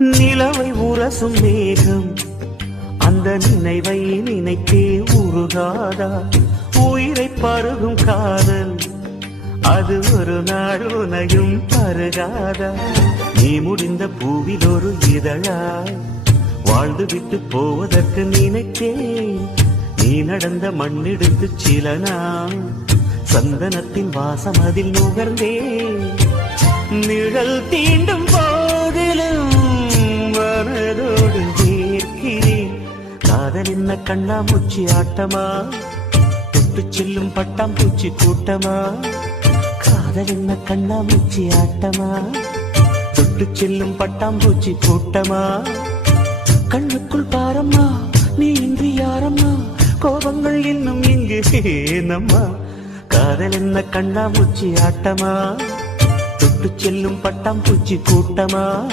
நிலவை உரசும் மேகம் அந்த நினைவை நினைத்தே உருகாதா? உயிரை பருகும் காதல் அது ஒரு நாள் உனையும் பருகாதா? நீ முடிந்த பூவில் ஒரு இதழாய் வாழ்ந்து விட்டு போவதற்கு நினைத்தேன். நீ நடந்த மண்ணெடுத்து சில நாள் சந்தனத்தின் வாசம் அதில் நுகர்ந்தேன். நிழல் தீண்டும் போதிலும் மனதோடு சேர்க்கிறேன். காதல் என்ன கண்ணாமூச்சி ஆட்டமா? தொட்டு செல்லும் பட்டாம்பூச்சி கூட்டமா? காதல் என்ன கண்ணாமூச்சி ஆட்டமா? தொட்டு செல்லும் பட்டாம்பூச்சி கூட்டமா? கண்ணுக்குள் பாரம்மா நீ இன்றி யாரம்மா? கோபங்கள் இன்னும் இங்கு ஏனம்மா? காதல் என்ன கண்ணாமூச்சி ஆட்டமா? தொட்டு செல்லும் பட்டாம்பூச்சி கூட்டமா?